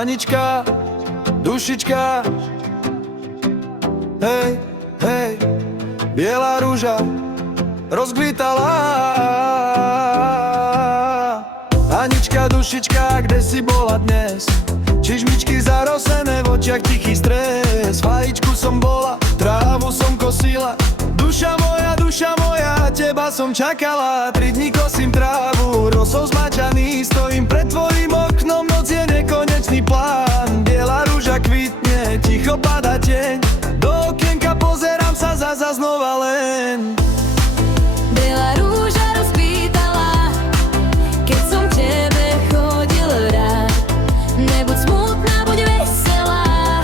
Anička, dušička. Hej, hej, biela rúža rozkvitala. Anička, dušička, kde si bola dnes? Čižmičky zarosené, v očiach tichý stres. Vajíčku som bola, trávu som kosila. Duša moja, teba som čakala. 3 dní kosím trávu, rosou zmačaný. Stojím pred tvojim oknom, noc je nekonečný plán. Biela rúža kvitne, ticho pada deň. Do okienka pozerám sa zasa znova len. Biela rúža rozkvítala, keď som k tebe chodil rád. Nebuď smutná, buď veselá,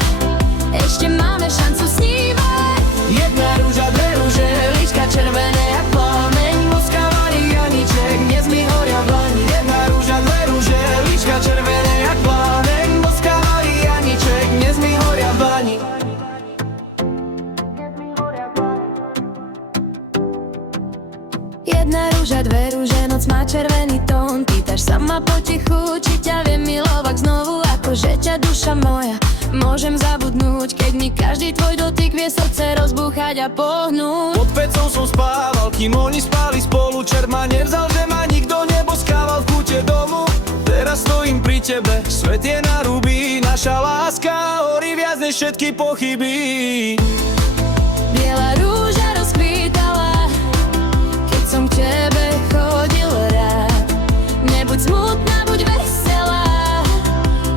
ešte máme šancu snívať. Jedna rúža, dve rúže, líčka červené jak plameň. Boskavaný Aniček, dnes mi horia v lani. Jedna rúža, dve rúže, líčka červené jak plameň. Boskavaný Aniček, dnes mi horia v lani. Jedna rúža, dve rúže, noc má červený tón. Pýtaš sa ma potichu, či ťa viem milovať znovu. Akože ťa duša moja môžem zabudnúť, keď mi každý tvoj dotyk vie srdce rozbúchať a pohnúť. Pod pecou som spával, kým oni spali spolu. Čert ma nevzal, že ma nikto neboskával v kúte domu. Teraz stojím pri tebe, svet je na ruby. Naša láska horí viac než všetky pochyby. Biela rúža rozkvítala, keď som k tebe chodil rád. Nebuď smutná, buď veselá,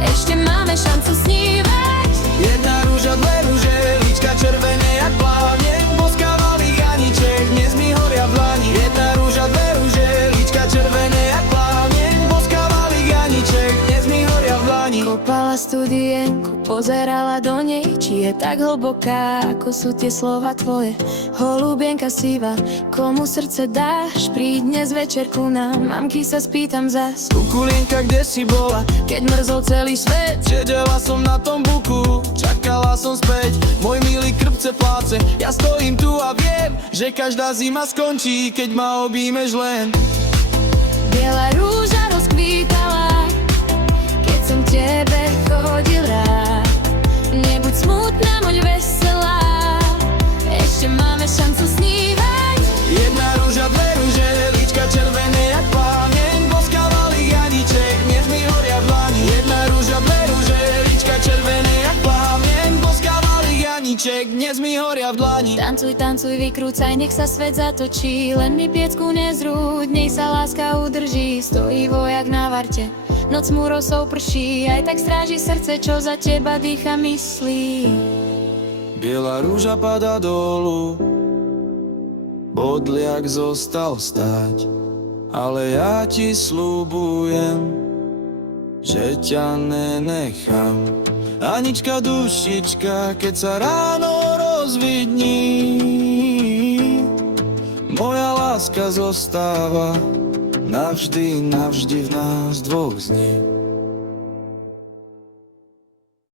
ešte máme šancu snívať. Jedna rúža, dve rúže, líčka červené jak plameň. Boskavaný Aniček, dnes mi horia v lani. Jedna rúža, dve rúže, líčka červené jak plameň. Boskavaný Aniček, dnes mi horia v lani. Kopala studienku, pozerala do nej, či je tak hlboká, ako sú tie slova tvoje. Holubienka siva, komu srdce dáš? Príď dnes večer ku nám, mamky sa spýtam zas. Kukulienka, kde si bola, keď mrzol celý svet? sedela som na tom buku, čakala som späť. Môj milý krpce pláce, ja stojím tu a viem, že každá zima skončí, keď ma objímeš len. Biela rúža rozkvítala, keď som k tebe chodil rád. Nebuď smutná, buď veselá, ešte máme šancu snívať. Jedna rúža, dve rúže, líčka červené jak plameň. Boskavaný Aniček, dnes mi horia v lani. Jedna rúža, dve rúže, líčka červené jak plameň. Boskavaný Aniček, dnes mi horia v dlani. Tancuj, tancuj, vykrúcaj, nech sa svet zatočí. Len mi piecku nezrúď, nej sa láska udrží. Stojí vojak na varte, noc mu rosou prší. Aj tak stráži srdce, čo za teba dýcha, myslí. Biela rúža padá dolu, bodliak zostal stáť. Ale ja ti sľubujem, že ťa nenechám. Anička, dušička, keď sa ráno rozvidní, moja láska zostáva navždy, navždy v nás dvoch zní.